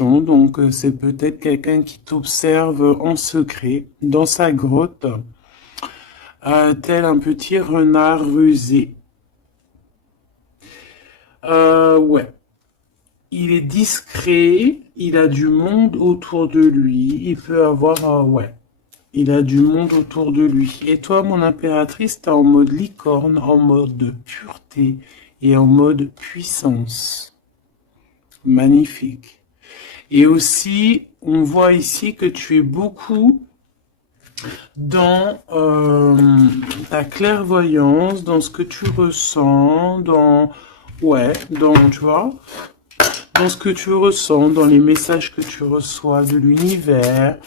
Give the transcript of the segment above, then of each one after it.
Donc, c'est peut-être quelqu'un qui t'observe en secret dans sa grotte, tel un petit renard rusé. Ouais. Il est discret, il a du monde autour de lui, il peut avoir, ouais, il a du monde autour de lui. Et toi, mon impératrice, t'es en mode licorne, en mode pureté et en mode puissance. Magnifique. Et aussi, on voit ici que tu es beaucoup dans ta clairvoyance, dans ce que tu ressens, dans, ouais, dans, tu vois, dans ce que tu ressens, dans les messages que tu reçois de l'univers.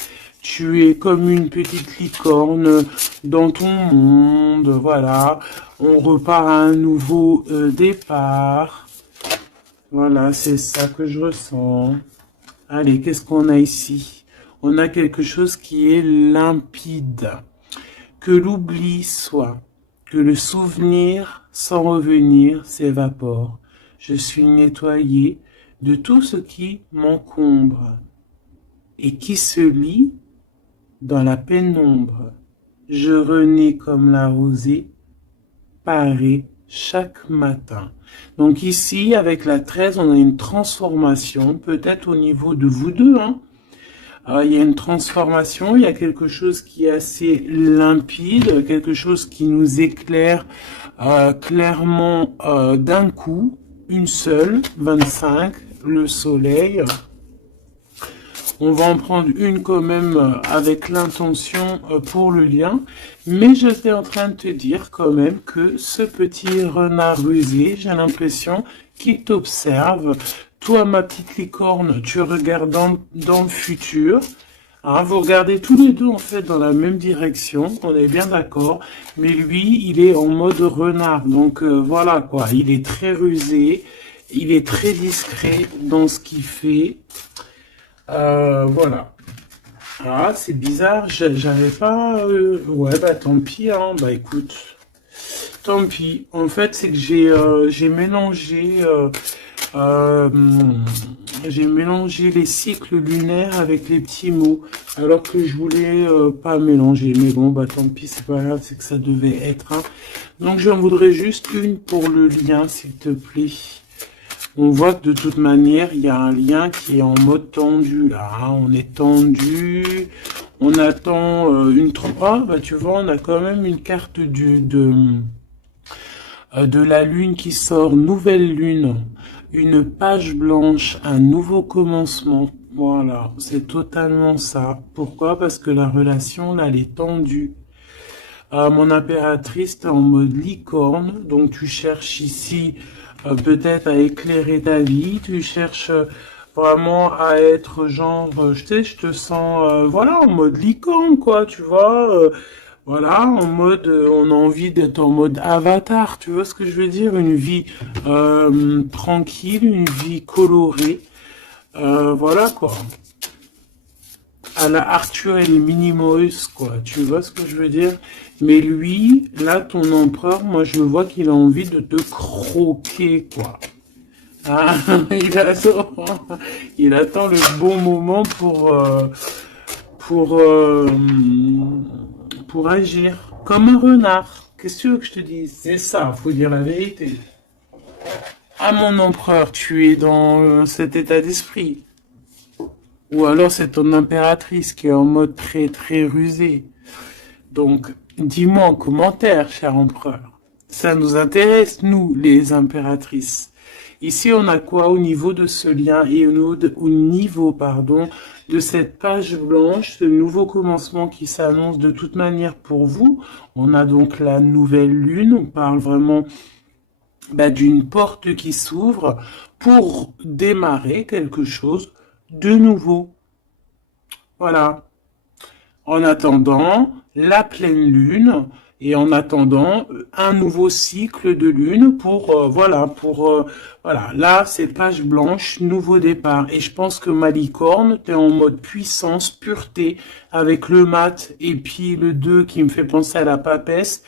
Tu es comme une petite licorne dans ton monde, voilà. On repart à un nouveau départ. Voilà, c'est ça que je ressens. Allez, qu'est-ce qu'on a ici? On a quelque chose qui est limpide. Que l'oubli soit, que le souvenir sans revenir s'évapore. Je suis nettoyé de tout ce qui m'encombre et qui se lie dans la pénombre. Je renais comme la rosée, parée chaque matin. Donc ici, avec la 13, on a une transformation, peut-être au niveau de vous deux, hein. Il y a une transformation, il y a quelque chose qui est assez limpide, quelque chose qui nous éclaire clairement d'un coup, une seule, 25, le soleil. On va en prendre une quand même avec l'intention pour le lien. Mais je suis en train de te dire quand même que ce petit renard rusé, j'ai l'impression qu'il t'observe. Toi, ma petite licorne, tu regardes dans le futur. Hein, vous regardez tous les deux en fait dans la même direction, on est bien d'accord. Mais lui, il est en mode renard. Donc voilà quoi, il est très rusé, il est très discret dans ce qu'il fait. Voilà. Ah, c'est bizarre, j'avais pas... Ouais, bah tant pis, hein. Bah écoute, tant pis. En fait, c'est que j'ai mélangé... euh, j'ai mélangé les cycles lunaires avec les petits mots, alors que je voulais pas mélanger. Mais bon, bah tant pis, c'est pas grave, c'est que ça devait être. Hein. Donc j'en voudrais juste une pour le lien, s'il te plaît. On voit que de toute manière, il y a un lien qui est en mode tendu là. Hein. On est tendu. On attend une 3. Bah tu vois, on a quand même une carte de la lune qui sort. Nouvelle lune. Une page blanche. Un nouveau commencement. Voilà, c'est totalement ça. Pourquoi? Parce que la relation, là, elle est tendue. Mon impératrice, t'es en mode licorne. Donc tu cherches ici peut-être à éclairer ta vie, tu cherches vraiment à être genre, je sais, je te sens, voilà, en mode licorne, quoi, tu vois, voilà, en mode, on a envie d'être en mode avatar, tu vois ce que je veux dire, une vie tranquille, une vie colorée, voilà, quoi. À la Arthur et les Minimoys, quoi, tu vois ce que je veux dire? Mais lui, là, ton empereur, moi, je vois qu'il a envie de te croquer, quoi. Ah, il attend le bon moment pour, euh, pour agir. Comme un renard. Qu'est-ce que tu veux que je te dise? C'est ça, faut dire la vérité. Ah, mon empereur, tu es dans cet état d'esprit. Ou alors c'est ton impératrice qui est en mode très très rusé. Donc, dis-moi en commentaire, cher empereur. Ça nous intéresse, nous, les impératrices. Ici, on a quoi au niveau de ce lien et au niveau, pardon, de cette page blanche, ce nouveau commencement qui s'annonce de toute manière pour vous. On a donc la nouvelle lune. On parle vraiment d'une porte qui s'ouvre pour démarrer quelque chose de nouveau. Voilà. En attendant la pleine lune et en attendant un nouveau cycle de lune pour voilà, là c'est page blanche, nouveau départ. Et je pense que ma licorne, t'es en mode puissance, pureté avec le mat et puis le 2 qui me fait penser à la papesse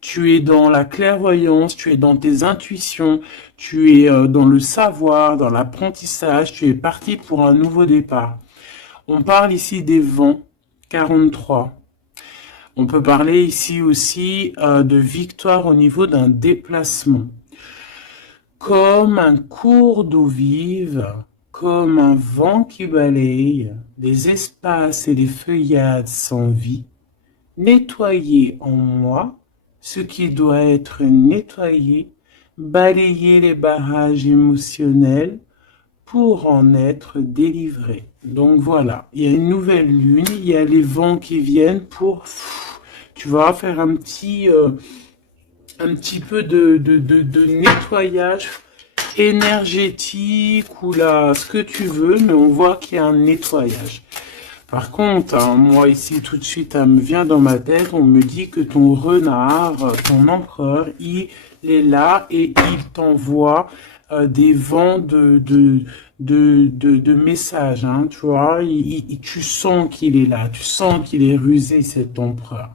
Tu es dans la clairvoyance, tu es dans tes intuitions, tu es dans le savoir, dans l'apprentissage, tu es parti pour un nouveau départ. On parle ici des vents, 43. On peut parler ici aussi de victoire au niveau d'un déplacement. Comme un cours d'eau vive, comme un vent qui balaye les espaces et les feuillades sans vie, nettoyer en moi ce qui doit être nettoyé, balayer les barrages émotionnels pour en être délivré. Donc voilà, il y a une nouvelle lune, il y a les vents qui viennent pour, tu vas faire un petit peu de nettoyage énergétique ou là, ce que tu veux, mais on voit qu'il y a un nettoyage. Par contre, hein, moi ici tout de suite, ça me vient dans ma tête, on me dit que ton renard, ton empereur, il est là et il t'envoie des vents de messages, hein, tu vois, tu sens qu'il est là, tu sens qu'il est rusé, cet empereur.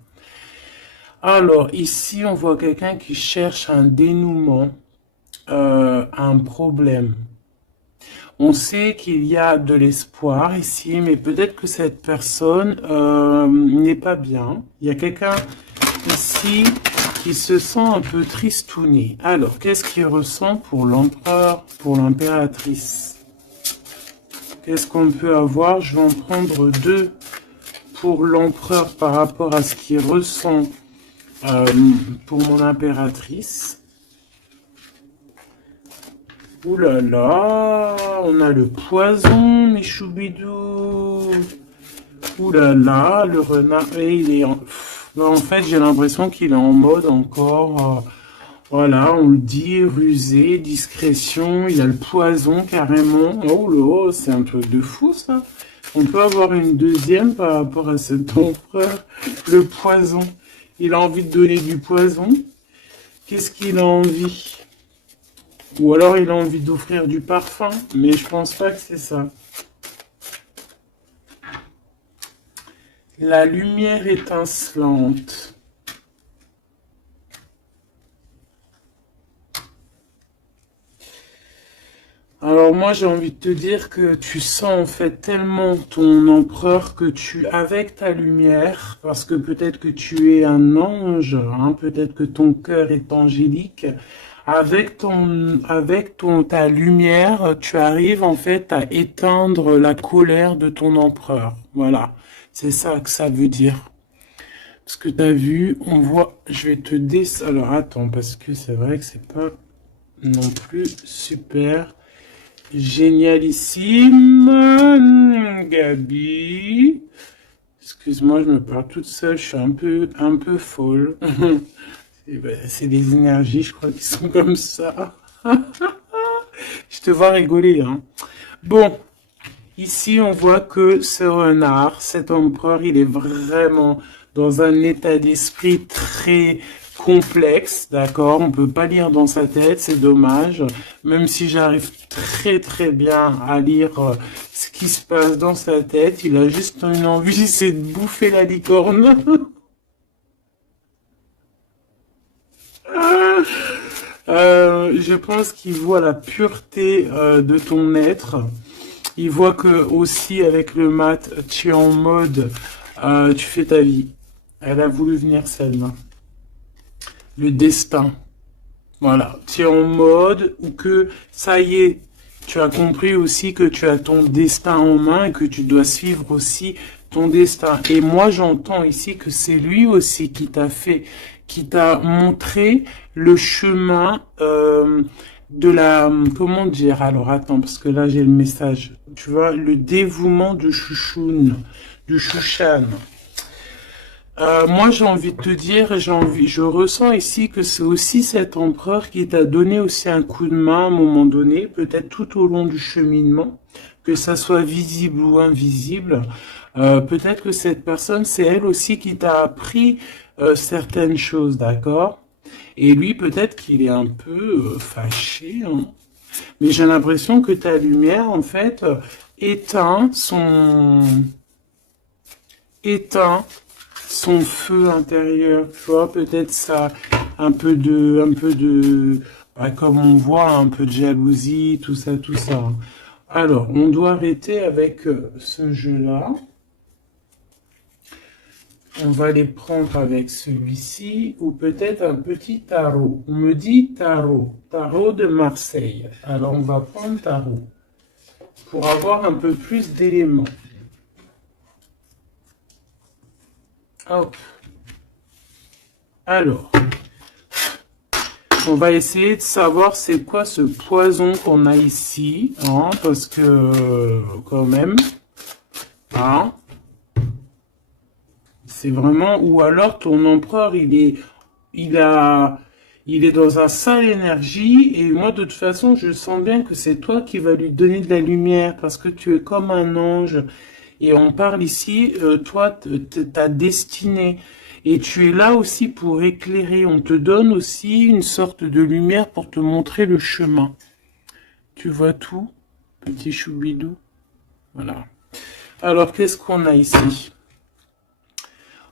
Alors, ici, on voit quelqu'un qui cherche un dénouement, un problème. On sait qu'il y a de l'espoir ici, mais peut-être que cette personne n'est pas bien. Il y a quelqu'un ici qui se sent un peu tristouné. Alors, qu'est-ce qu'il ressent pour l'empereur, pour l'impératrice? Qu'est-ce qu'on peut avoir? Je vais en prendre deux pour l'empereur par rapport à ce qu'il ressent pour mon impératrice. Ouh là là, on a le poison, mes choubidous. Ouh là là, le renard, et il est en fait, j'ai l'impression qu'il est en mode encore, voilà, on le dit, rusé, discrétion, il a le poison carrément. Oh là, c'est un truc de fou ça. On peut avoir une deuxième par rapport à cet empereur, le poison. Il a envie de donner du poison. Qu'est-ce qu'il a envie? Ou alors il a envie d'offrir du parfum, mais je pense pas que c'est ça. La lumière étincelante. Alors moi j'ai envie de te dire que tu sens en fait tellement ton empereur que tu, avec ta lumière, parce que peut-être que tu es un ange, hein, peut-être que ton cœur est angélique, ta lumière, tu arrives en fait à éteindre la colère de ton empereur. Voilà, c'est ça que ça veut dire. Parce que tu as vu, on voit, je vais te alors attends, parce que c'est vrai que c'est pas non plus super génialissime, Gabi. Excuse-moi, je me parle toute seule, je suis un peu folle. C'est des énergies, je crois, qui sont comme ça. Je te vois rigoler, hein. Bon, ici, on voit que ce renard, cet empereur, il est vraiment dans un état d'esprit très complexe, d'accord? On peut pas lire dans sa tête, c'est dommage. Même si j'arrive très très bien à lire ce qui se passe dans sa tête, il a juste une envie, c'est de bouffer la licorne. Je pense qu'il voit la pureté de ton être. Il voit que aussi avec le mat, tu es en mode, tu fais ta vie. Elle a voulu venir celle-là. Le destin. Voilà. Tu es en mode où que ça y est, tu as compris aussi que tu as ton destin en main et que tu dois suivre aussi ton destin. Et moi, j'entends ici que c'est lui aussi qui t'a montré le chemin de la, comment dire, alors attends, parce que là j'ai le message, tu vois, le dévouement de Chouchoun, du Chouchan. Moi, j'ai envie de te dire, je ressens ici que c'est aussi cet empereur qui t'a donné aussi un coup de main à un moment donné, peut-être tout au long du cheminement, que ça soit visible ou invisible. Peut-être que cette personne, c'est elle aussi qui t'a appris certaines choses, d'accord? Et lui, peut-être qu'il est un peu fâché, hein. Mais j'ai l'impression que ta lumière, en fait, éteint son feu intérieur, tu vois, peut-être ça, bah, comme on voit, un peu de jalousie, tout ça, tout ça. Alors, on doit arrêter avec ce jeu-là. On va les prendre avec celui-ci, ou peut-être un petit tarot. On me dit tarot, tarot de Marseille. Alors, on va prendre tarot, pour avoir un peu plus d'éléments. Hop. Alors, on va essayer de savoir c'est quoi ce poison qu'on a ici, hein, parce que, quand même, hein, c'est vraiment, ou alors ton empereur, il est dans un sale énergie, et moi, de toute façon, je sens bien que c'est toi qui vas lui donner de la lumière, parce que tu es comme un ange, et on parle ici, toi, ta destinée, et tu es là aussi pour éclairer, on te donne aussi une sorte de lumière pour te montrer le chemin. Tu vois tout, petit choubidou? Voilà. Alors, qu'est-ce qu'on a ici?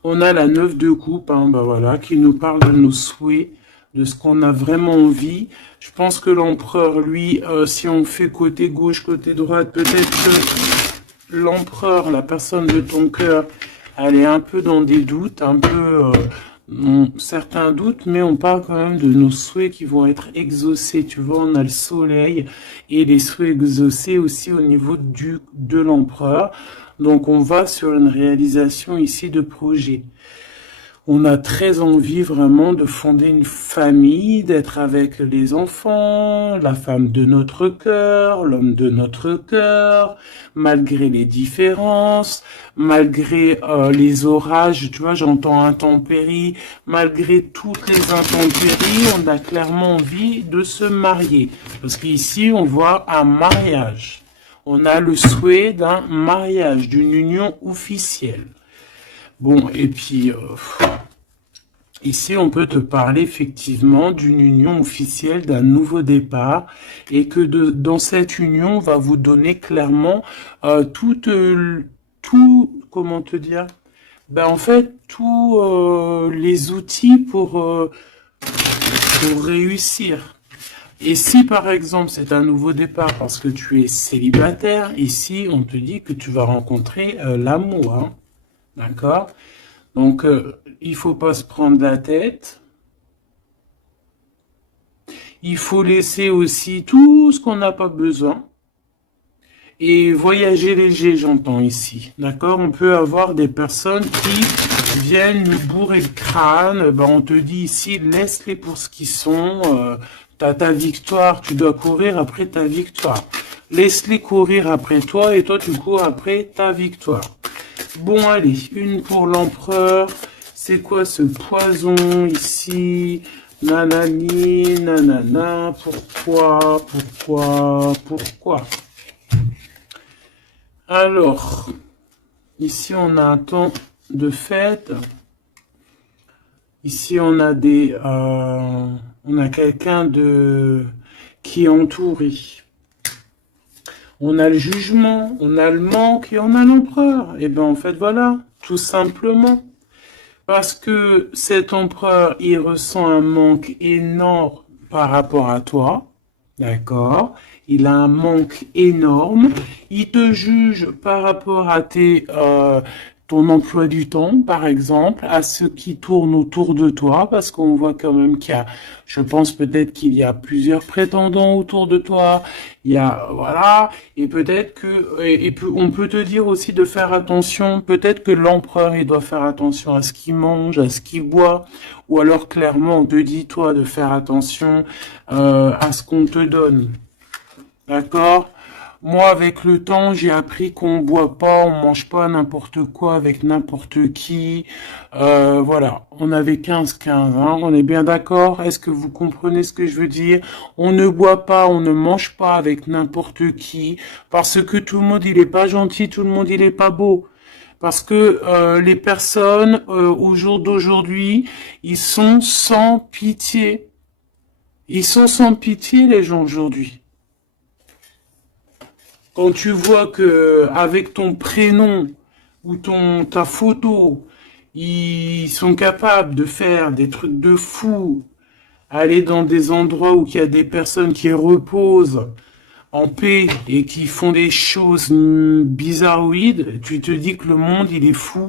On a la 9 de coupe, hein, bah voilà, qui nous parle de nos souhaits, de ce qu'on a vraiment envie. Je pense que l'empereur, lui, si on fait côté gauche, côté droite, peut-être que l'empereur, la personne de ton cœur, elle est un peu dans des doutes, un peu certains doutes, mais on parle quand même de nos souhaits qui vont être exaucés. Tu vois, on a le soleil et les souhaits exaucés aussi au niveau de l'empereur. Donc on va sur une réalisation ici de projet. On a très envie vraiment de fonder une famille, d'être avec les enfants, la femme de notre cœur, l'homme de notre cœur, malgré les différences, malgré les orages, tu vois, j'entends intempéries, malgré toutes les intempéries, on a clairement envie de se marier. Parce qu'ici, on voit un mariage. On a le souhait d'un mariage, d'une union officielle. Bon, et puis, ici, on peut te parler effectivement d'une union officielle, d'un nouveau départ, et que dans cette union, on va vous donner clairement comment te dire? Ben, en fait, tous les outils pour réussir. Et si par exemple c'est un nouveau départ parce que tu es célibataire, ici on te dit que tu vas rencontrer l'amour, hein. D'accord? Donc il faut pas se prendre la tête. Il faut laisser aussi tout ce qu'on n'a pas besoin. Et voyager léger, j'entends ici. D'accord? On peut avoir des personnes qui viennent nous bourrer le crâne. Ben, on te dit ici, laisse-les pour ce qu'ils sont. T'as ta victoire, tu dois courir après ta victoire. Laisse-les courir après toi et toi tu cours après ta victoire. Bon, allez, une pour l'empereur. C'est quoi ce poison ici? Nanani, nanana, pourquoi? Alors, ici on a un temps de fête. Ici on a on a quelqu'un qui est entouré. On a le jugement, on a le manque et on a l'empereur. Et ben en fait voilà, tout simplement. Parce que cet empereur, il ressent un manque énorme par rapport à toi. D'accord? Il a un manque énorme. Il te juge par rapport à ton emploi du temps, par exemple, à ce qui tourne autour de toi, parce qu'on voit quand même je pense peut-être qu'il y a plusieurs prétendants autour de toi. Il y a, voilà, et peut-être on peut te dire aussi de faire attention. Peut-être que l'empereur, il doit faire attention à ce qu'il mange, à ce qu'il boit, ou alors clairement, on te dit, toi, de faire attention à ce qu'on te donne. D'accord? Moi, avec le temps, j'ai appris qu'on boit pas, on mange pas n'importe quoi avec n'importe qui. Voilà, on avait 15-15, hein, on est bien d'accord? Est-ce que vous comprenez ce que je veux dire? On ne boit pas, on ne mange pas avec n'importe qui, parce que tout le monde, il est pas gentil, tout le monde, il est pas beau. Parce que les personnes, au jour d'aujourd'hui, ils sont sans pitié. Ils sont sans pitié, les gens, aujourd'hui. Quand tu vois que avec ton prénom ou ta photo, Ils sont capables de faire des trucs de fou, aller dans des endroits où il y a des personnes qui reposent en paix et qui font des choses bizarroïdes, tu te dis que le monde, il est fou.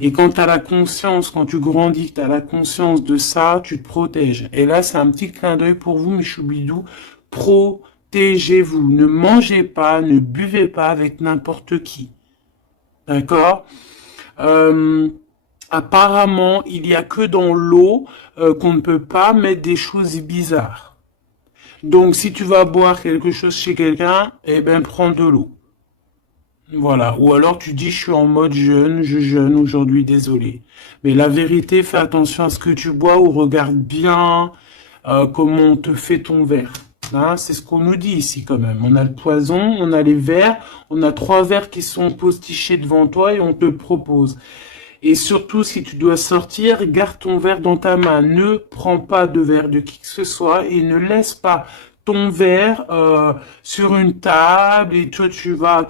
Et quand tu as la conscience, quand tu grandis, tu as la conscience de ça, tu te protèges. Et là, c'est un petit clin d'œil pour vous, mes choubidous. Protégez-vous. Ne mangez pas, ne buvez pas avec n'importe qui. D'accord? euh, Apparemment, il y a que dans l'eau qu'on ne peut pas mettre des choses bizarres. Donc, si tu vas boire quelque chose chez quelqu'un, eh ben, prends de l'eau. Voilà. Ou alors tu dis, je suis en mode jeûne, je jeûne aujourd'hui, désolé. Mais la vérité, fais attention à ce que tu bois ou regarde bien comment on te fait ton verre. Hein, c'est ce qu'on nous dit ici quand même. On a le poison, on a les verres, on a 3 verres qui sont postichés devant toi et on te le propose. Et surtout, si tu dois sortir, garde ton verre dans ta main. Ne prends pas de verre de qui que ce soit et ne laisse pas ton verre sur une table et toi tu vas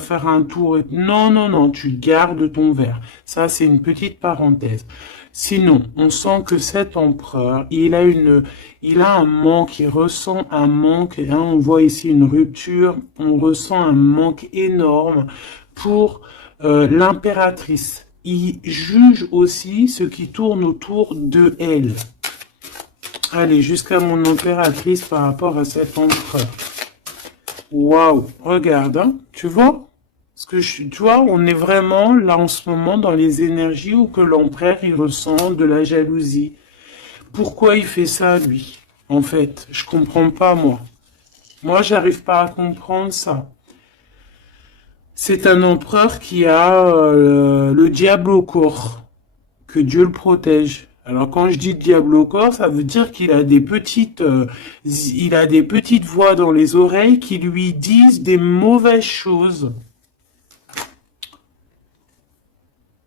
faire un tour. Non, non, non, tu gardes ton verre. Ça, c'est une petite parenthèse. Sinon, on sent que cet empereur, il a un manque, il ressent un manque. Hein, on voit ici une rupture, on ressent un manque énorme pour l'impératrice. Il juge aussi ce qui tourne autour de elle. Allez, jusqu'à mon impératrice par rapport à cet empereur. Waouh, regarde, hein, tu vois? Tu vois, on est vraiment là en ce moment dans les énergies où que l'empereur il ressent de la jalousie. Pourquoi il fait ça, lui? En fait, je comprends pas, moi. Moi, j'arrive pas à comprendre ça. C'est un empereur qui a le diable au corps. Que Dieu le protège. Alors quand je dis diable au corps, ça veut dire qu'il a il a des petites voix dans les oreilles qui lui disent des mauvaises choses.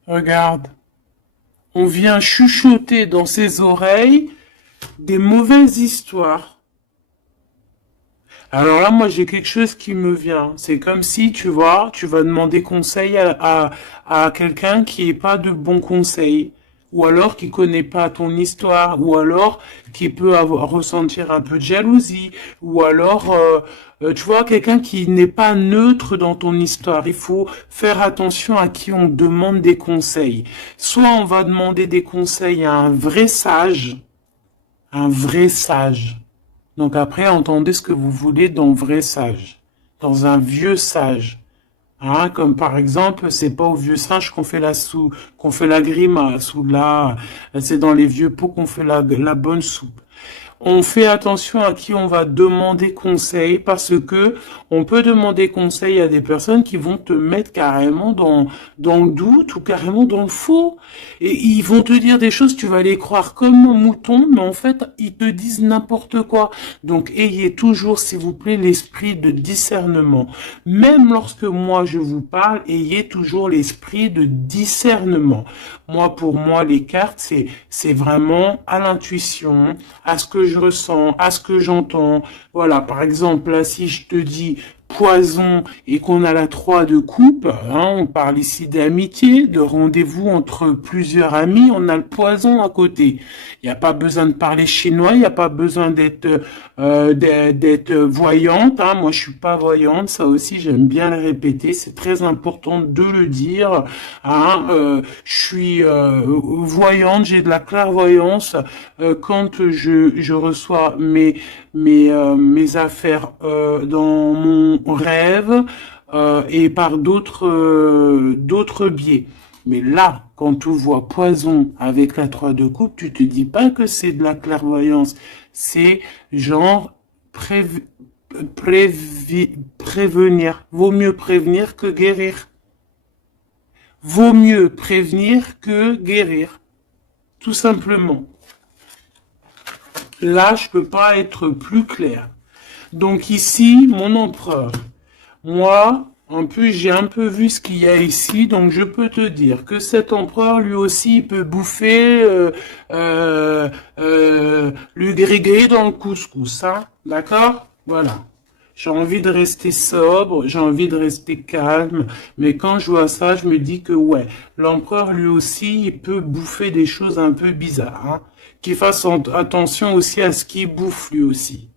Regarde, on vient chuchoter dans ses oreilles des mauvaises histoires. Alors là, moi, j'ai quelque chose qui me vient. C'est comme si, tu vois, tu vas demander conseil à quelqu'un qui n'est pas de bons conseils. Ou alors qui connaît pas ton histoire. Ou alors qui peut ressentir un peu de jalousie. Ou alors, tu vois, quelqu'un qui n'est pas neutre dans ton histoire. Il faut faire attention à qui on demande des conseils. Soit on va demander des conseils à un vrai sage. Un vrai sage. Donc après, entendez ce que vous voulez dans vrai sage, dans un vieux sage. Hein, comme par exemple, c'est pas au vieux singe qu'on fait la grimace, ou là, c'est dans les vieux pots qu'on fait la bonne soupe. On fait attention à qui on va demander conseil parce que on peut demander conseil à des personnes qui vont te mettre carrément dans le doute ou carrément dans le faux. Et ils vont te dire des choses, tu vas les croire comme un mouton, mais en fait, ils te disent n'importe quoi. Donc, ayez toujours, s'il vous plaît, l'esprit de discernement. Même lorsque moi je vous parle, ayez toujours l'esprit de discernement. Moi, pour moi, les cartes, c'est vraiment à l'intuition, à ce que je ressens, à ce que j'entends. Voilà, par exemple, là, si je te dis poison et qu'on a la 3 de coupe, hein, on parle ici d'amitié, de rendez-vous entre plusieurs amis, on a le poison à côté. Il n'y a pas besoin de parler chinois, il n'y a pas besoin d'être voyante. Hein. Moi, je suis pas voyante, ça aussi, j'aime bien le répéter. C'est très important de le dire. Hein. Je suis voyante, j'ai de la clairvoyance quand je reçois mes affaires dans mon rêve et par d'autres biais. Mais là, quand tu vois poison avec la 3 de coupe, tu te dis pas que c'est de la clairvoyance. C'est genre prévenir. Vaut mieux prévenir que guérir. Vaut mieux prévenir que guérir. Tout simplement. Là, je peux pas être plus clair. Donc ici, mon empereur. Moi, en plus, j'ai un peu vu ce qu'il y a ici, donc je peux te dire que cet empereur, lui aussi, il peut bouffer le grégé dans le couscous, hein, d'accord? Voilà. J'ai envie de rester sobre, j'ai envie de rester calme, mais quand je vois ça, je me dis que ouais, l'empereur lui aussi, il peut bouffer des choses un peu bizarres, hein. Qu'il fasse attention aussi à ce qu'il bouffe lui aussi.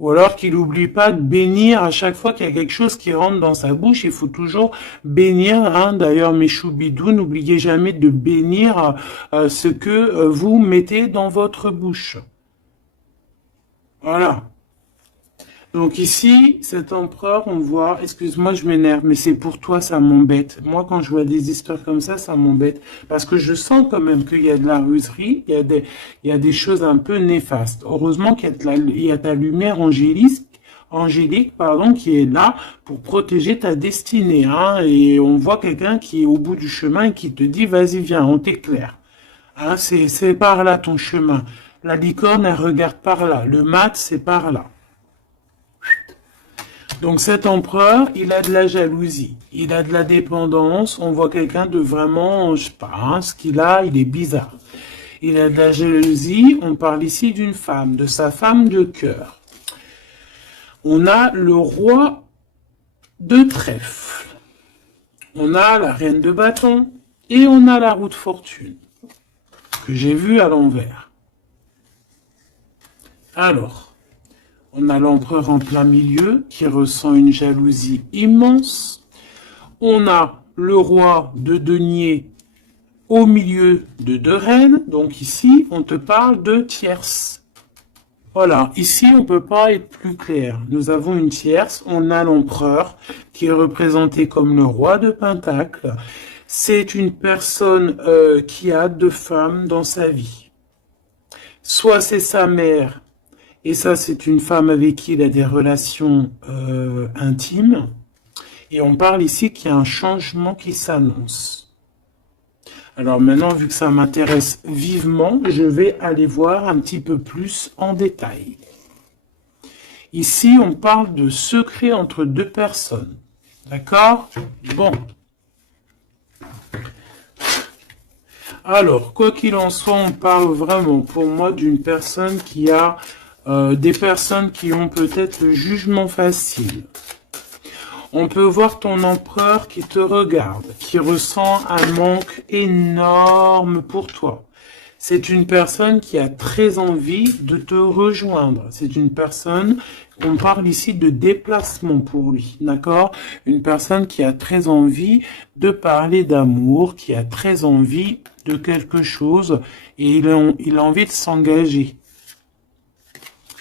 Ou alors qu'il n'oublie pas de bénir à chaque fois qu'il y a quelque chose qui rentre dans sa bouche. Il faut toujours bénir, hein. D'ailleurs, mes choubidous, n'oubliez jamais de bénir ce que vous mettez dans votre bouche. Voilà. Donc ici, cet empereur, on voit, excuse-moi, je m'énerve, mais c'est pour toi, ça m'embête. Moi, quand je vois des histoires comme ça m'embête. Parce que je sens quand même qu'il y a de la ruserie, il y a des choses un peu néfastes. Heureusement qu'il y a ta lumière angélique, pardon, qui est là pour protéger ta destinée, hein. Et on voit quelqu'un qui est au bout du chemin et qui te dit, vas-y, viens, on t'éclaire. Hein, c'est par là ton chemin. La licorne, elle regarde par là. Le mat, c'est par là. Donc cet empereur, il a de la jalousie, il a de la dépendance, on voit quelqu'un de vraiment, je sais pas, hein, ce qu'il a, il est bizarre. Il a de la jalousie, on parle ici d'une femme, de sa femme de cœur. On a le roi de trèfle, on a la reine de bâton et on a la roue de fortune, que j'ai vue à l'envers. Alors, on a l'empereur en plein milieu qui ressent une jalousie immense. On a le roi de denier au milieu de deux reines. Donc ici, on te parle de tierce. Voilà, ici, on ne peut pas être plus clair. Nous avons une tierce. On a l'empereur qui est représenté comme le roi de Pentacle. C'est une personne qui a deux femmes dans sa vie. Soit c'est sa mère, et ça, c'est une femme avec qui il a des relations intimes. Et on parle ici qu'il y a un changement qui s'annonce. Alors maintenant, vu que ça m'intéresse vivement, je vais aller voir un petit peu plus en détail. Ici, on parle de secret entre deux personnes. D'accord? Bon. Alors, quoi qu'il en soit, on parle vraiment, pour moi, d'une personne qui a... des personnes qui ont peut-être le jugement facile. On peut voir ton empereur qui te regarde, qui ressent un manque énorme pour toi. C'est une personne qui a très envie de te rejoindre. C'est une personne, on parle ici de déplacement pour lui, d'accord? Une personne qui a très envie de parler d'amour, qui a très envie de quelque chose et il a envie de s'engager.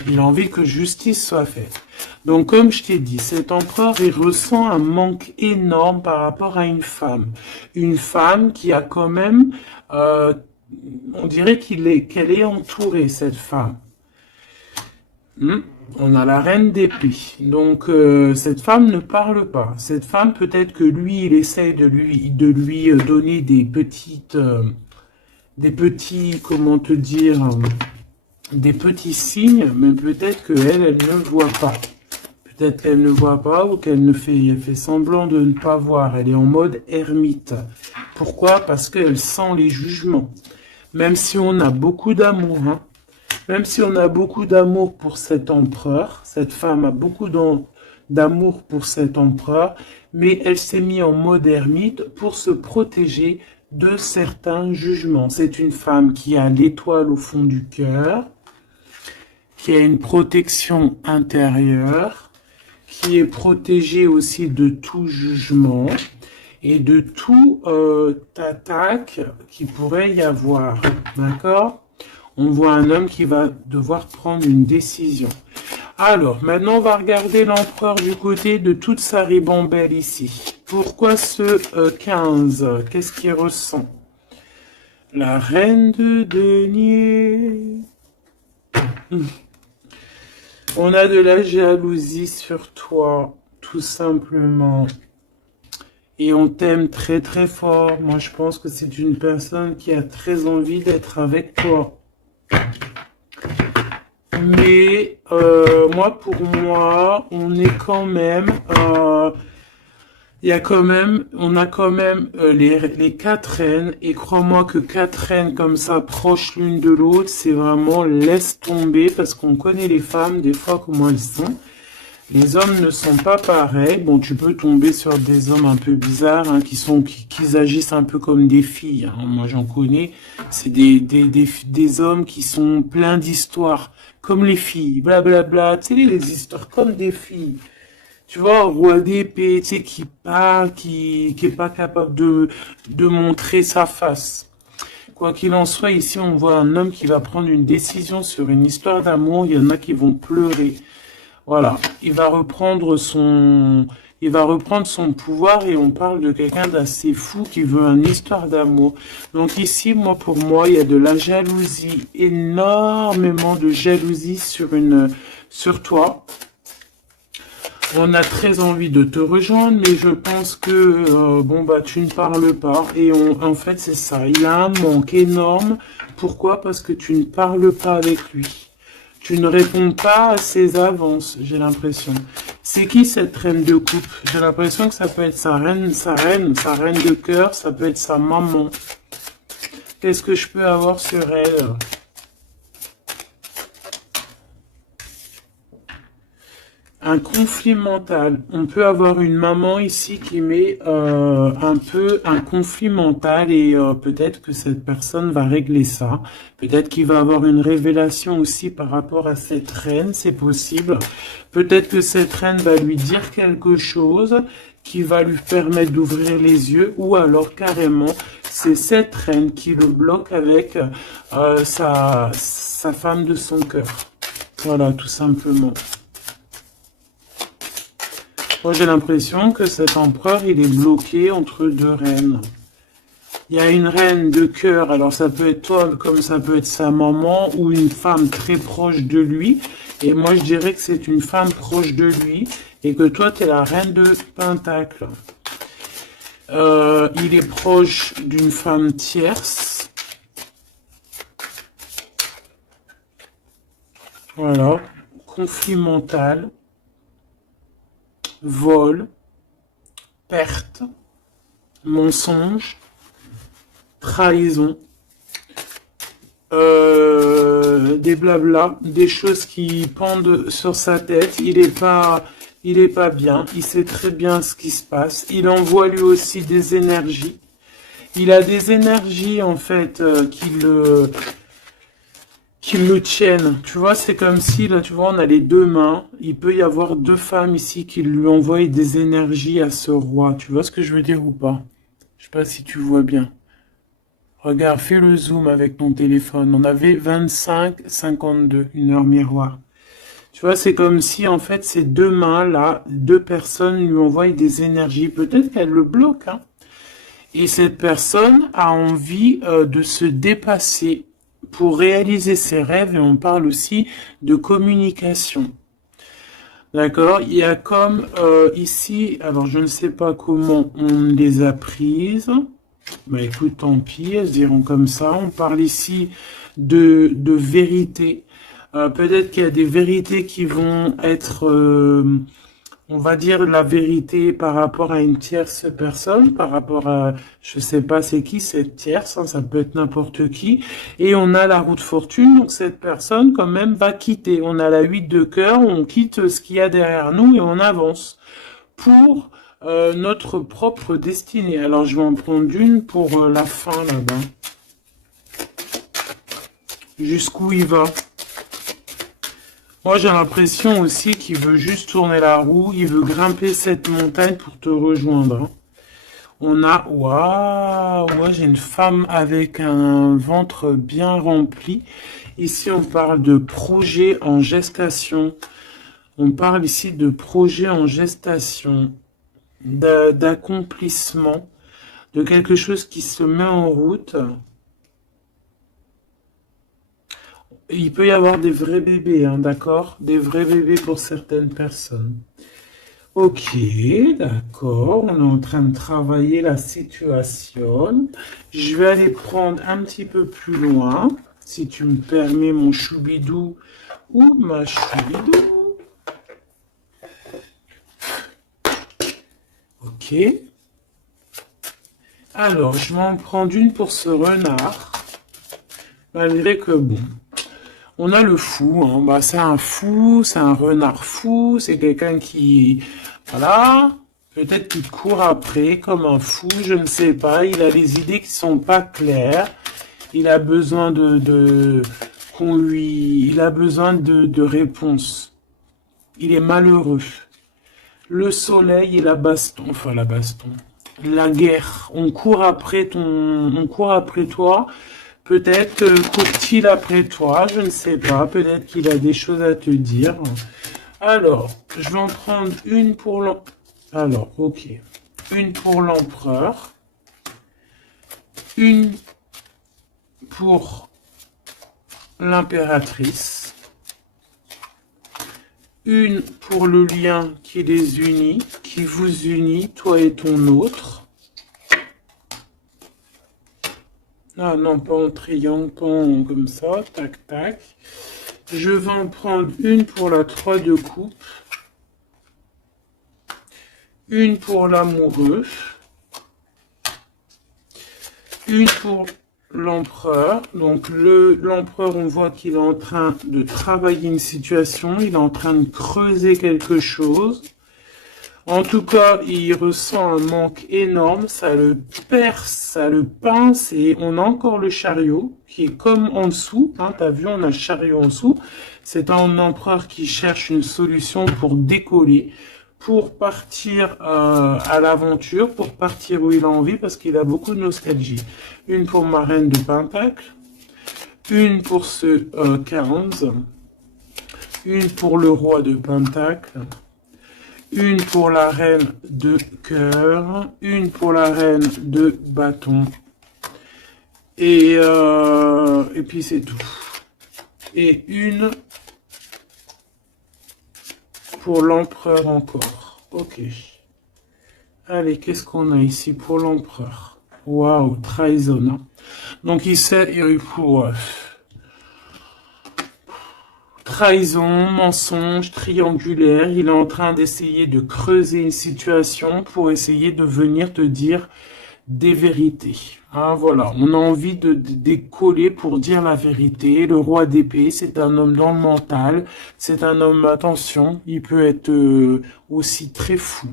Il a envie que justice soit faite. Donc, comme je t'ai dit, cet empereur, il ressent un manque énorme par rapport à une femme. Une femme qui a quand même, on dirait qu'elle est entourée, cette femme. On a la reine d'épée. Donc, cette femme ne parle pas. Cette femme, peut-être que lui, il essaye de lui donner des petits, comment te dire... des petits signes, mais peut-être qu'elle, elle ne voit pas. Peut-être qu'elle ne voit pas ou qu'elle elle fait semblant de ne pas voir. Elle est en mode ermite. Pourquoi? Parce qu'elle sent les jugements. Même si on a beaucoup d'amour, hein. Même si on a beaucoup d'amour pour cet empereur, cette femme a beaucoup d'amour pour cet empereur, mais elle s'est mise en mode ermite pour se protéger de certains jugements. C'est une femme qui a l'étoile au fond du cœur, qui a une protection intérieure, qui est protégée aussi de tout jugement et de tout attaque qui pourrait y avoir. D'accord? On voit un homme qui va devoir prendre une décision. Alors, maintenant, on va regarder l'empereur du côté de toute sa ribambelle ici. Pourquoi ce 15? Qu'est-ce qu'il ressent? La reine de denier. On a de la jalousie sur toi, tout simplement. Et on t'aime très très fort. Moi, je pense que c'est une personne qui a très envie d'être avec toi. Mais pour moi, on est quand même... on a quand même les quatre reines, et crois-moi que quatre reines comme ça, proches l'une de l'autre, c'est vraiment laisse tomber, parce qu'on connaît les femmes, des fois, comment elles sont. Les hommes ne sont pas pareils. Bon, tu peux tomber sur des hommes un peu bizarres, hein, qui agissent un peu comme des filles, hein. Moi, j'en connais. C'est des hommes qui sont pleins d'histoires, comme les filles, blablabla. Tu sais, les histoires comme des filles. Tu vois, roi d'épée, tu sais, qui parle, qui est pas capable de montrer sa face. Quoi qu'il en soit, ici, on voit un homme qui va prendre une décision sur une histoire d'amour. Il y en a qui vont pleurer. Voilà, il va reprendre son pouvoir et on parle de quelqu'un d'assez fou qui veut une histoire d'amour. Donc ici, moi, pour moi, il y a de la jalousie, énormément de jalousie sur toi. On a très envie de te rejoindre, mais je pense que, bon, bah, tu ne parles pas. Et en fait, c'est ça. Il a un manque énorme. Pourquoi? Parce que tu ne parles pas avec lui. Tu ne réponds pas à ses avances, j'ai l'impression. C'est qui cette reine de coupe? J'ai l'impression que ça peut être sa reine de cœur, ça peut être sa maman. Qu'est-ce que je peux avoir sur elle? Un conflit mental. On peut avoir une maman ici qui met un peu un conflit mental et peut-être que cette personne va régler ça. Peut-être qu'il va avoir une révélation aussi par rapport à cette reine, c'est possible. Peut-être que cette reine va lui dire quelque chose qui va lui permettre d'ouvrir les yeux ou alors carrément c'est cette reine qui le bloque avec sa femme de son cœur. Voilà, tout simplement. Moi, j'ai l'impression que cet empereur, il est bloqué entre deux reines. Il y a une reine de cœur, alors ça peut être toi, comme ça peut être sa maman, ou une femme très proche de lui. Et moi, je dirais que c'est une femme proche de lui, et que toi, tu es la reine de Pentacle. Il est proche d'une femme tierce. Voilà. Conflit mental. Vol, perte, mensonge, trahison, des blabla, des choses qui pendent sur sa tête. Il est pas bien. Il sait très bien ce qui se passe. Il envoie lui aussi des énergies. Il a des énergies en fait qui le tiennent. Tu vois, c'est comme si, là, tu vois, on a les deux mains. Il peut y avoir deux femmes ici qui lui envoient des énergies à ce roi. Tu vois ce que je veux dire ou pas? Je sais pas si tu vois bien. Regarde, fais le zoom avec ton téléphone. On avait 25,52, une heure miroir. Tu vois, c'est comme si, en fait, ces deux mains-là, deux personnes lui envoient des énergies. Peut-être qu'elles le bloquent, hein. Et cette personne a envie de se dépasser pour réaliser ses rêves, et on parle aussi de communication. D'accord? Il y a comme ici, alors je ne sais pas comment on les a prises. Bah écoute, tant pis, elles se diront comme ça. On parle ici de vérité. Peut-être qu'il y a des vérités qui vont être on va dire la vérité par rapport à une tierce personne, par rapport à, je sais pas c'est qui cette tierce, hein, ça peut être n'importe qui, et on a la roue de fortune, donc cette personne quand même va quitter. On a la 8 de cœur, on quitte ce qu'il y a derrière nous et on avance pour notre propre destinée. Alors je vais en prendre une pour la fin là-bas. Jusqu'où il va? Moi, j'ai l'impression aussi qu'il veut juste tourner la roue, il veut grimper cette montagne pour te rejoindre, hein. On a, waouh, moi j'ai une femme avec un ventre bien rempli. Ici, on parle de projet en gestation. On parle ici de projet en gestation, d'accomplissement, de quelque chose qui se met en route. Il peut y avoir des vrais bébés, hein, d'accord? Des vrais bébés pour certaines personnes. Ok, d'accord. On est en train de travailler la situation. Je vais aller prendre un petit peu plus loin, si tu me permets, mon choubidou ou ma choubidou. Ok. Alors, je vais en prendre une pour ce renard. Malgré que, bon, On a le fou, hein. Bah, c'est un fou, c'est un renard fou, c'est quelqu'un qui, voilà, peut-être qu'il court après comme un fou, je ne sais pas. Il a des idées qui sont pas claires. Il a besoin il a besoin de réponses. Il est malheureux. Le soleil et la baston, enfin la baston, la guerre. On court après toi. Peut-être court-il après toi, je ne sais pas. Peut-être qu'il a des choses à te dire. Alors, je vais en prendre une pour l'empereur. Alors, ok. Une pour l'empereur. Une pour l'impératrice. Une pour le lien qui les unit, qui vous unit, toi et ton autre. Ah non, pas en triangle, pas en comme ça, tac, tac. Je vais en prendre une pour la 3 de coupe. Une pour l'amoureux. Une pour l'empereur. Donc l'empereur, on voit qu'il est en train de travailler une situation. Il est en train de creuser quelque chose. En tout cas, il ressent un manque énorme, ça le perce, ça le pince, et on a encore le chariot qui est comme en dessous, hein, t'as vu, on a le chariot en dessous. C'est un empereur qui cherche une solution pour décoller, pour partir à l'aventure, pour partir où il a envie, parce qu'il a beaucoup de nostalgie. Une pour ma reine de Pentacle, une pour ce 15, une pour le roi de Pentacle, une pour la reine de cœur, une pour la reine de bâton, et puis c'est tout. Et une pour l'empereur encore. Ok. Allez, qu'est-ce qu'on a ici pour l'empereur? Waouh, trahison. Hein. Donc il sait, trahison, mensonge, triangulaire, il est en train d'essayer de creuser une situation pour essayer de venir te dire des vérités. Hein, voilà, on a envie de décoller pour dire la vérité. Le roi d'épée, c'est un homme dans le mental, c'est un homme, attention, il peut être aussi très fou.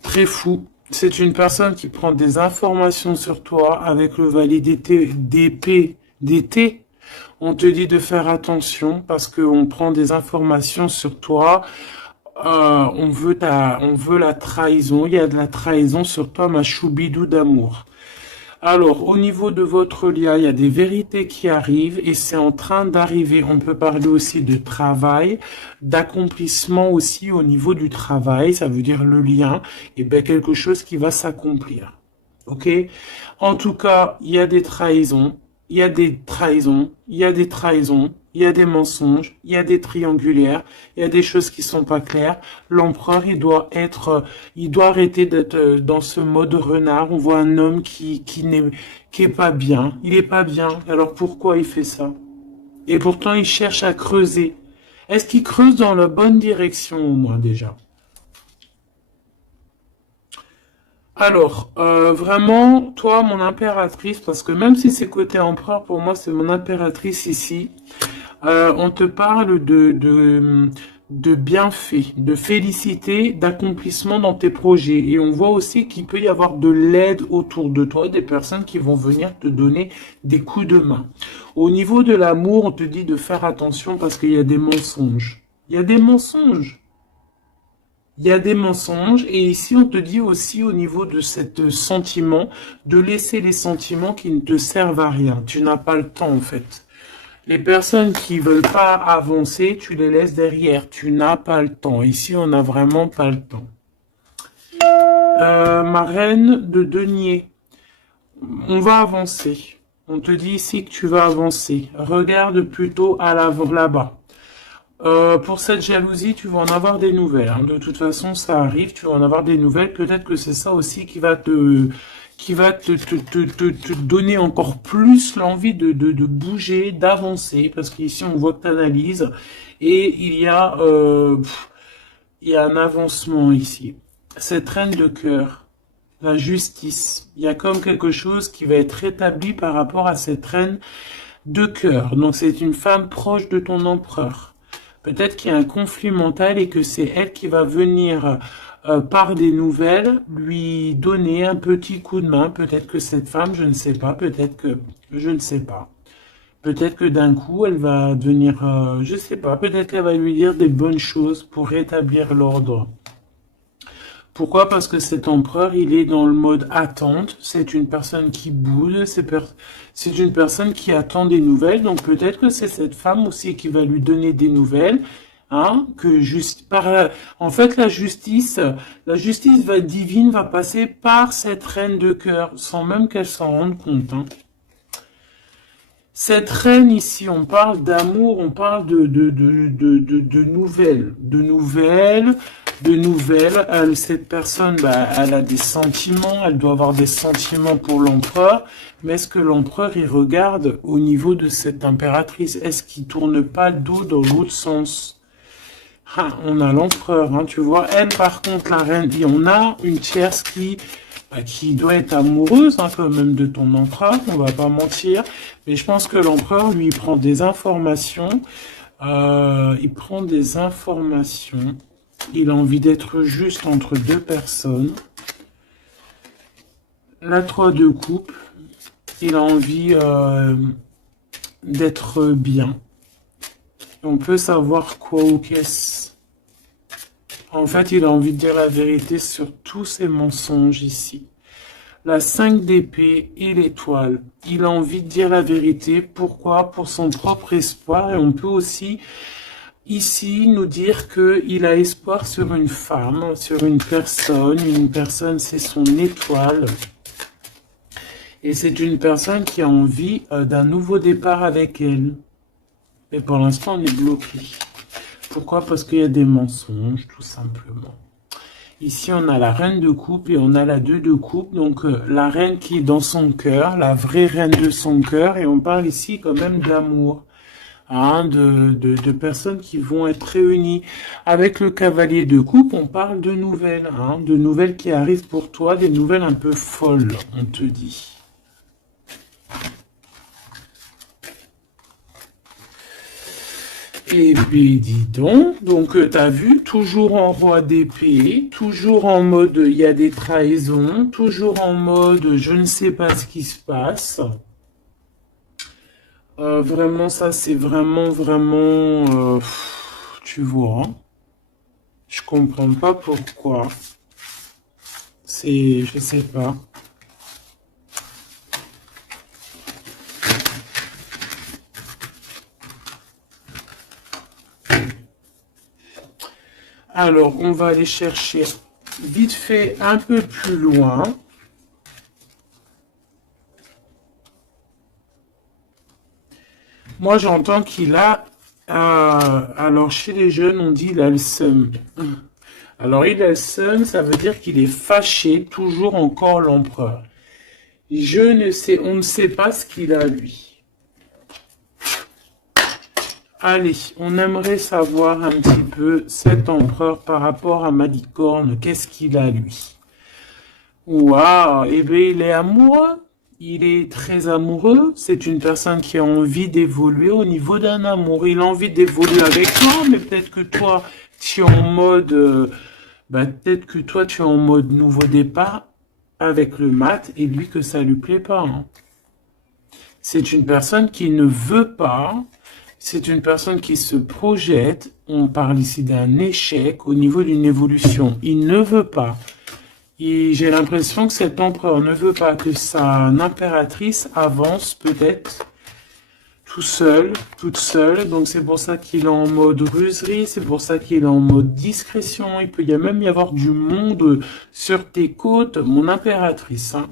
Très fou. C'est une personne qui prend des informations sur toi avec le valet d'épée, d'été. On te dit de faire attention parce qu'on prend des informations sur toi. On veut la trahison. Il y a de la trahison sur toi, ma choubidou d'amour. Alors, au niveau de votre lien, il y a des vérités qui arrivent et c'est en train d'arriver. On peut parler aussi de travail, d'accomplissement aussi au niveau du travail. Ça veut dire le lien. Et bien, quelque chose qui va s'accomplir. Ok? En tout cas, il y a des trahisons. Il y a des trahisons, il y a des trahisons, il y a des mensonges, il y a des triangulaires, il y a des choses qui sont pas claires. L'empereur, il doit arrêter d'être dans ce mode renard. On voit un homme qui est pas bien. Il est pas bien. Alors pourquoi il fait ça? Et pourtant, il cherche à creuser. Est-ce qu'il creuse dans la bonne direction au moins déjà? Alors, vraiment, toi, mon impératrice, parce que même si c'est côté empereur, pour moi, c'est mon impératrice ici. On te parle de bienfaits, de félicité, d'accomplissement dans tes projets. Et on voit aussi qu'il peut y avoir de l'aide autour de toi, des personnes qui vont venir te donner des coups de main. Au niveau de l'amour, on te dit de faire attention parce qu'il y a des mensonges. Il y a des mensonges. Il y a des mensonges et ici on te dit aussi au niveau de cet sentiment de laisser les sentiments qui ne te servent à rien. Tu n'as pas le temps en fait. Les personnes qui veulent pas avancer, tu les laisses derrière. Tu n'as pas le temps. Ici on n'a vraiment pas le temps. Ma reine de denier. On va avancer. On te dit ici que tu vas avancer. Regarde plutôt à l'avant là-bas. Pour cette jalousie, tu vas en avoir des nouvelles. Hein. De toute façon, ça arrive, tu vas en avoir des nouvelles. Peut-être que c'est ça aussi qui va te donner encore plus l'envie de bouger, d'avancer. Parce qu'ici, on voit que tu analyses. Et il y a un avancement ici. Cette reine de cœur, la justice. Il y a comme quelque chose qui va être rétabli par rapport à cette reine de cœur. Donc c'est une femme proche de ton empereur. Peut-être qu'il y a un conflit mental et que c'est elle qui va venir par des nouvelles lui donner un petit coup de main. Peut-être que cette femme, je ne sais pas, peut-être que je ne sais pas. Peut-être que d'un coup, elle va devenir, je sais pas, peut-être qu'elle va lui dire des bonnes choses pour rétablir l'ordre. Pourquoi? Parce que cet empereur, il est dans le mode attente. C'est une personne qui boude, c'est une personne qui attend des nouvelles. Donc peut-être que c'est cette femme aussi qui va lui donner des nouvelles. Hein, que juste en fait, la justice divine va passer par cette reine de cœur, sans même qu'elle s'en rende compte. Hein. Cette reine ici, on parle d'amour, on parle de nouvelles, cette personne, bah, elle a des sentiments, elle doit avoir des sentiments pour l'empereur. Mais est-ce que l'empereur, il regarde au niveau de cette impératrice? Est-ce qu'il tourne pas le dos dans l'autre sens? Ah, on a l'empereur, hein, tu vois. Elle, par contre, la reine, et on a une tierce qui doit être amoureuse, hein, quand même, de ton empereur, on va pas mentir. Mais je pense que l'empereur, lui, il prend des informations. Il prend des informations. Il a envie d'être juste entre deux personnes. La 3 de coupe. Il a envie d'être bien. On peut savoir quoi ou qu'est-ce. En fait, il a envie de dire la vérité sur tous ces mensonges ici. La 5 d'épée et l'étoile. Il a envie de dire la vérité. Pourquoi? Pour son propre espoir. Et on peut aussi, ici, nous dire qu'il a espoir sur une femme, sur une personne. Une personne, c'est son étoile. Et c'est une personne qui a envie d'un nouveau départ avec elle. Mais pour l'instant, on est bloqué. Pourquoi? Parce qu'il y a des mensonges, tout simplement. Ici, on a la reine de coupe et on a la 2 de coupe. Donc, la reine qui est dans son cœur, la vraie reine de son cœur. Et on parle ici quand même d'amour. Hein, de personnes qui vont être réunies. Avec le cavalier de coupe, on parle de nouvelles. Hein, de nouvelles qui arrivent pour toi, des nouvelles un peu folles, on te dit. Et puis, dis donc t'as vu, toujours en roi d'épée, toujours en mode il y a des trahisons, toujours en mode je ne sais pas ce qui se passe. Vraiment, ça, c'est vraiment, tu vois, je comprends pas pourquoi. Je sais pas. Alors, on va aller chercher vite fait un peu plus loin. Moi, j'entends qu'il a... alors, chez les jeunes, on dit il a le seum. Alors, il a le seum, ça veut dire qu'il est fâché, toujours encore l'empereur. On ne sait pas ce qu'il a, lui. Allez, on aimerait savoir un petit peu cet empereur par rapport à Malicorne. Qu'est-ce qu'il a, lui? Waouh, eh bien, il est amoureux. Il est très amoureux. C'est une personne qui a envie d'évoluer au niveau d'un amour. Il a envie d'évoluer avec toi, mais peut-être que toi, tu es en mode... peut-être que toi, tu es en mode nouveau départ avec le mat et lui que ça lui plaît pas. Hein. C'est une personne qui ne veut pas... C'est une personne qui se projette. On parle ici d'un échec au niveau d'une évolution. Il ne veut pas. Et j'ai l'impression que cet empereur ne veut pas que sa impératrice avance peut-être tout seul, toute seule. Donc c'est pour ça qu'il est en mode ruserie. C'est pour ça qu'il est en mode discrétion. Il peut même y avoir du monde sur tes côtes, mon impératrice. Hein.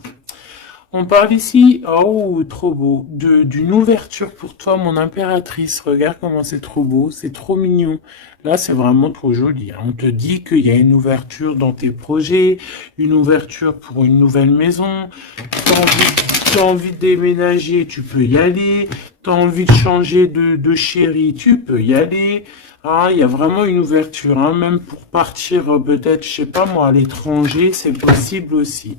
On parle ici, oh, trop beau, d'une ouverture pour toi, mon impératrice. Regarde comment c'est trop beau, c'est trop mignon. Là, c'est vraiment trop joli. Hein. On te dit qu'il y a une ouverture dans tes projets, une ouverture pour une nouvelle maison. T'as envie de déménager, tu peux y aller. T'as envie de changer de chérie, tu peux y aller. Ah, il y a vraiment une ouverture, hein. Même pour partir peut-être, je sais pas moi, à l'étranger, c'est possible aussi.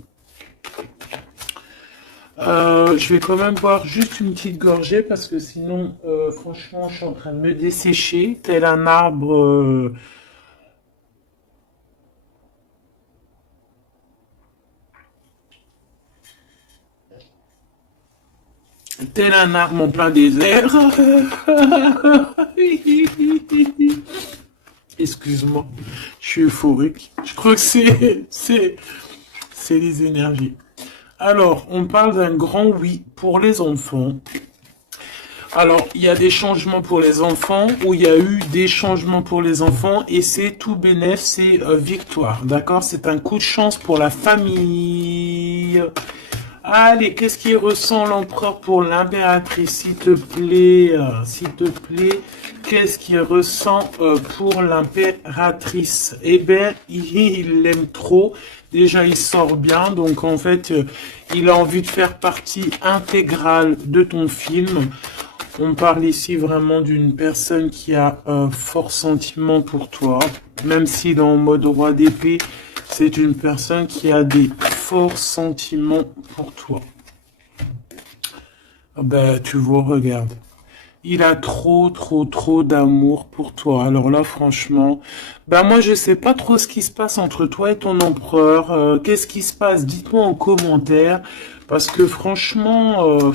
Je vais quand même boire juste une petite gorgée parce que sinon, franchement, je suis en train de me dessécher, tel un arbre, tel un arbre en plein désert. Excuse-moi, je suis euphorique. Je crois que c'est les énergies. Alors, on parle d'un grand oui pour les enfants. Alors, il y a des changements pour les enfants, ou il y a eu des changements pour les enfants, et c'est tout bénef, c'est victoire, d'accord? C'est un coup de chance pour la famille. Allez, qu'est-ce qu'il ressent l'empereur pour l'impératrice, s'il te plaît, qu'est-ce qu'il ressent pour l'impératrice? Eh ben, il l'aime trop. Déjà, il sort bien, donc en fait, il a envie de faire partie intégrale de ton film. On parle ici vraiment d'une personne qui a un fort sentiment pour toi, même s'il est en mode roi d'épée, c'est une personne qui a des forts sentiments pour toi. Ah ben, tu vois, regarde. Il a trop d'amour pour toi. Alors là, franchement, ben moi, je sais pas trop ce qui se passe entre toi et ton empereur. Qu'est-ce qui se passe? Dites-moi en commentaire. Parce que franchement,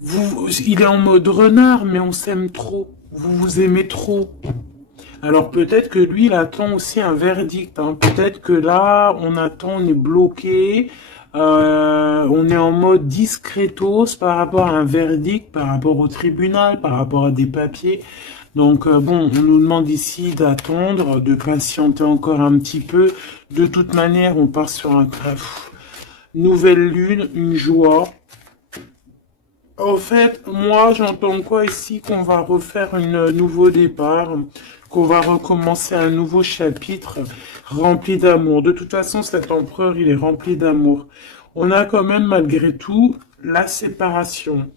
il est en mode renard, mais on s'aime trop. Vous vous aimez trop. Alors peut-être que lui, il attend aussi un verdict, hein. Peut-être que là, on attend, on est bloqué, on est en mode discretos par rapport à un verdict, par rapport au tribunal, par rapport à des papiers. Donc bon, on nous demande ici d'attendre, de patienter encore un petit peu. De toute manière, on part sur un nouvelle lune, une joie. Au fait, moi, j'entends quoi ici? Qu'on va refaire un nouveau départ, qu'on va recommencer un nouveau chapitre rempli d'amour. De toute façon, cet empereur, il est rempli d'amour. On a quand même, malgré tout, la séparation.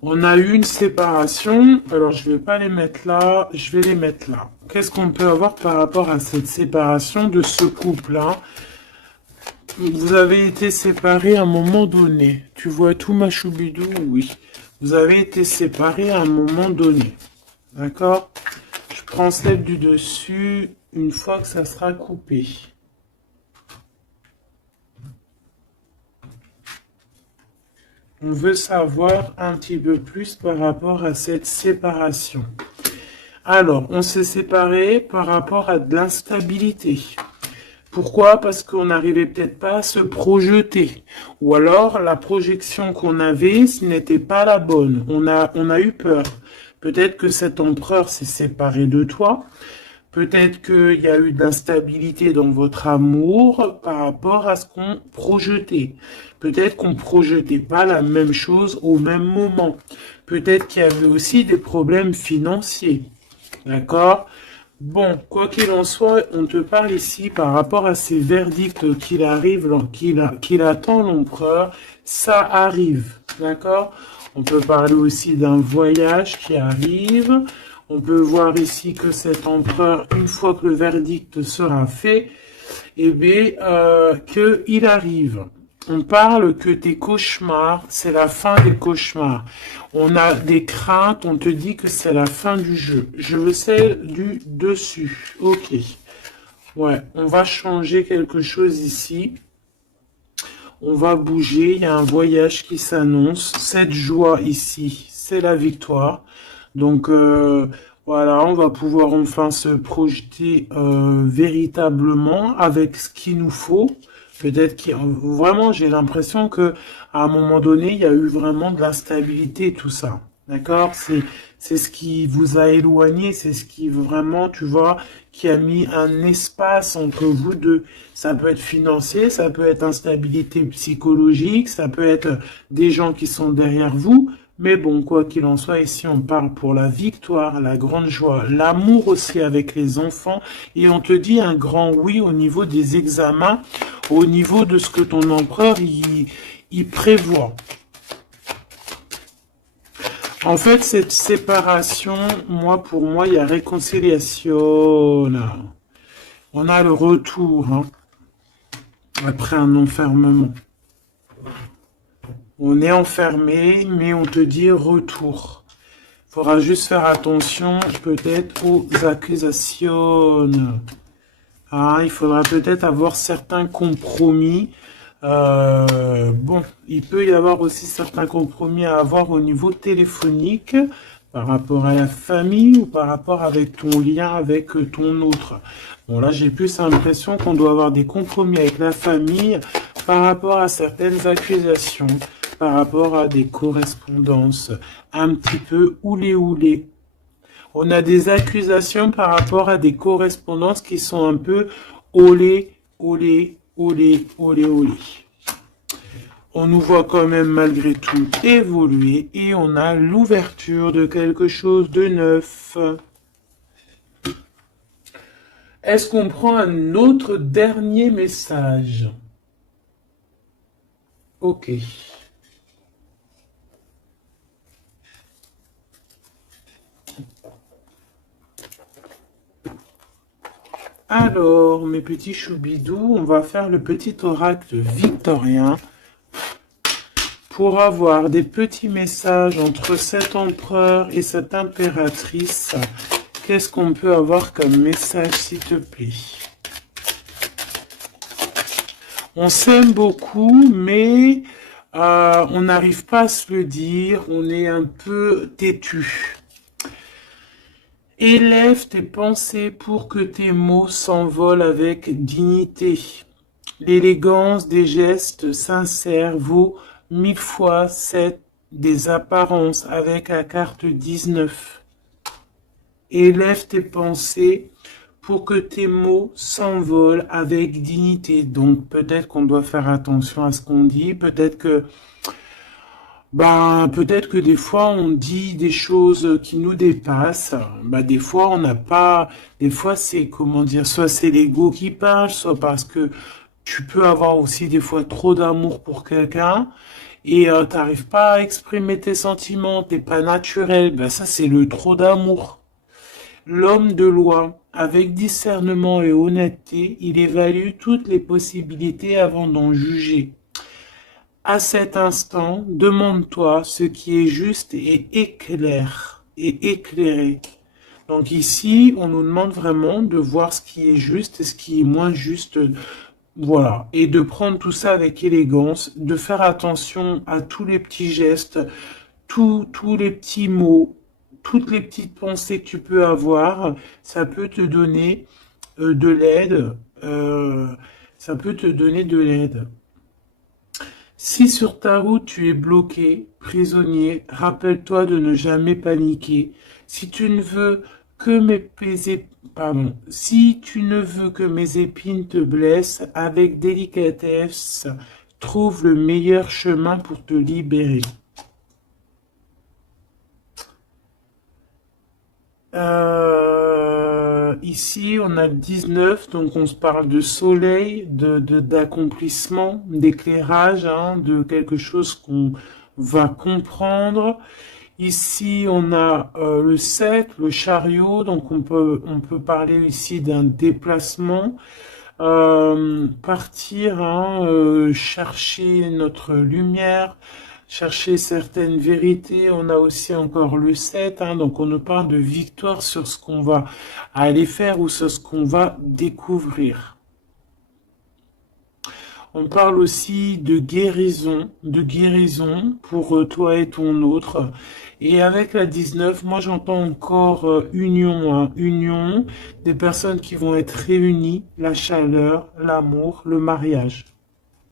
On a eu une séparation. Alors, je vais pas les mettre là, je vais les mettre là. Qu'est-ce qu'on peut avoir par rapport à cette séparation de ce couple-là? Vous avez été séparés à un moment donné. Tu vois tout, ma choubidou? Oui. Vous avez été séparés à un moment donné. D'accord? Je prends celle du dessus une fois que ça sera coupé. On veut savoir un petit peu plus par rapport à cette séparation. Alors, on s'est séparés par rapport à de l'instabilité. Pourquoi? Parce qu'on n'arrivait peut-être pas à se projeter. Ou alors, la projection qu'on avait, ce n'était pas la bonne. On a eu peur. Peut-être que cet empereur s'est séparé de toi. Peut-être qu'il y a eu de l'instabilité dans votre amour par rapport à ce qu'on projetait. Peut-être qu'on ne projetait pas la même chose au même moment. Peut-être qu'il y avait aussi des problèmes financiers. D'accord? Bon, quoi qu'il en soit, on te parle ici par rapport à ces verdicts qu'il attend l'empereur. Ça arrive, d'accord? On peut parler aussi d'un voyage qui arrive. On peut voir ici que cet empereur, une fois que le verdict sera fait, eh bien, qu'il arrive. On parle que tes cauchemars, c'est la fin des cauchemars. On a des craintes, on te dit que c'est la fin du jeu. Je veux celle du dessus. Ok. Ouais, on va changer quelque chose ici. On va bouger, il y a un voyage qui s'annonce. Cette joie ici, c'est la victoire. Donc voilà, on va pouvoir enfin se projeter véritablement avec ce qu'il nous faut. Peut-être que vraiment, j'ai l'impression que à un moment donné, il y a eu vraiment de l'instabilité, tout ça. D'accord? C'est ce qui vous a éloigné, c'est ce qui vraiment, tu vois, qui a mis un espace entre vous deux. Ça peut être financier, ça peut être instabilité psychologique, ça peut être des gens qui sont derrière vous. Mais bon, quoi qu'il en soit, ici on parle pour la victoire, la grande joie, l'amour aussi avec les enfants. Et on te dit un grand oui au niveau des examens, au niveau de ce que ton empereur il prévoit. En fait, cette séparation, pour moi, il y a réconciliation. Là. On a le retour, hein, après un enfermement. On est enfermé, mais on te dit retour. Il faudra juste faire attention peut-être aux accusations. Hein, il faudra peut-être avoir certains compromis. Bon, il peut y avoir aussi certains compromis à avoir au niveau téléphonique par rapport à la famille ou par rapport avec ton lien avec ton autre. Bon, là, j'ai plus l'impression qu'on doit avoir des compromis avec la famille par rapport à certaines accusations, par rapport à des correspondances un petit peu oulé. On a des accusations par rapport à des correspondances qui sont un peu olé. On nous voit quand même malgré tout évoluer et on a l'ouverture de quelque chose de neuf. Est-ce qu'on prend un autre dernier message? Ok. Alors, mes petits choubidous, on va faire le petit oracle victorien pour avoir des petits messages entre cet empereur et cette impératrice. Qu'est-ce qu'on peut avoir comme message, s'il te plaît? On s'aime beaucoup, mais on n'arrive pas à se le dire. On est un peu têtu. Élève tes pensées pour que tes mots s'envolent avec dignité. L'élégance des gestes sincères vaut 1000 fois 7 des apparences avec la carte 19. Élève tes pensées pour que tes mots s'envolent avec dignité. Donc peut-être qu'on doit faire attention à ce qu'on dit, peut-être que des fois on dit des choses qui nous dépassent. Des fois on n'a pas, des fois c'est comment dire, soit c'est l'ego qui parle, soit parce que tu peux avoir aussi des fois trop d'amour pour quelqu'un et t'arrives pas à exprimer tes sentiments, t'es pas naturel. Ça c'est le trop d'amour. L'homme de loi, avec discernement et honnêteté, il évalue toutes les possibilités avant d'en juger. À cet instant, demande-toi ce qui est juste et éclairé. Donc ici, on nous demande vraiment de voir ce qui est juste et ce qui est moins juste. Voilà. Et de prendre tout ça avec élégance, de faire attention à tous les petits gestes, tous les petits mots, toutes les petites pensées que tu peux avoir. Ça peut te donner de l'aide. Ça peut te donner de l'aide. Si sur ta route tu es bloqué, prisonnier, rappelle-toi de ne jamais paniquer. Si tu ne veux que si tu ne veux que mes épines te blessent, avec délicatesse, trouve le meilleur chemin pour te libérer. Ici, on a 19, donc on se parle de soleil, d'accomplissement, d'éclairage, hein, de quelque chose qu'on va comprendre. Ici, on a le 7, le chariot, donc on peut parler ici d'un déplacement. Partir, hein, chercher notre lumière, chercher certaines vérités. On a aussi encore le 7, hein, donc on nous parle de victoire sur ce qu'on va aller faire ou sur ce qu'on va découvrir. On parle aussi de guérison pour toi et ton autre. Et avec la 19, moi j'entends encore union, hein, union, des personnes qui vont être réunies, la chaleur, l'amour, le mariage.